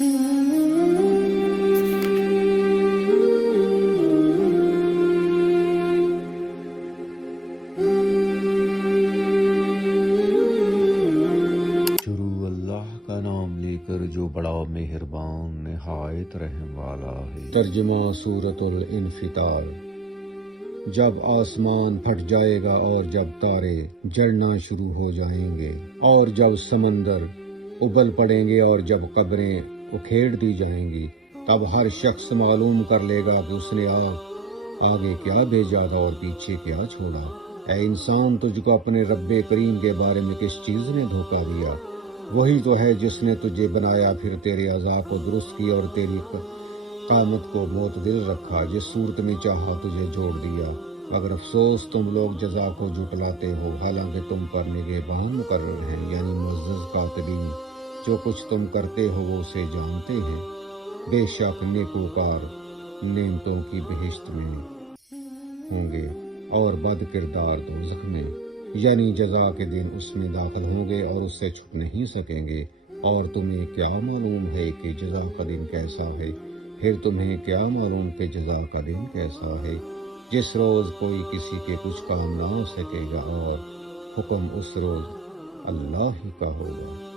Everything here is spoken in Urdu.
شروع اللہ کا نام لے کر جو بڑا مہربان نہایت رحم والا ہے۔ ترجمہ سورۃ الانفطار۔ جب آسمان پھٹ جائے گا اور جب تارے جلنا شروع ہو جائیں گے اور جب سمندر ابل پڑیں گے اور جب قبریں اکھیڑ دی جائیں گی، تب ہر شخص معلوم کر لے گا کہ اس نے آگے کیا بھیجا تھا اور پیچھے کیا چھوڑا۔ اے انسان، تجھ کو اپنے رب کریم کے بارے میں کس چیز نے دھوکہ دیا؟ وہی تو ہے جس نے تجھے بنایا، پھر تیرے اعضاء کو درست کیا اور تیری قامت کو معتدل رکھا، جس صورت میں چاہا تجھے جوڑ دیا۔ مگر افسوس تم لوگ جزا کو جھٹلاتے ہو، حالانکہ تم پر نگہبان مقرر ہیں، یعنی معزز کاتبین۔ جو کچھ تم کرتے ہو وہ اسے جانتے ہیں۔ بے شک نیکوکار نعمتوں کی بہشت میں ہوں گے اور بد کردار دوزخ میں، یعنی جزا کے دن اس میں داخل ہوں گے اور اس سے چھپ نہیں سکیں گے۔ اور تمہیں کیا معلوم ہے کہ جزا کا دن کیسا ہے؟ پھر تمہیں کیا معلوم کہ جزا کا دن کیسا ہے؟ جس روز کوئی کسی کے کچھ کام نہ آ سکے گا اور حکم اس روز اللہ ہی کا ہوگا۔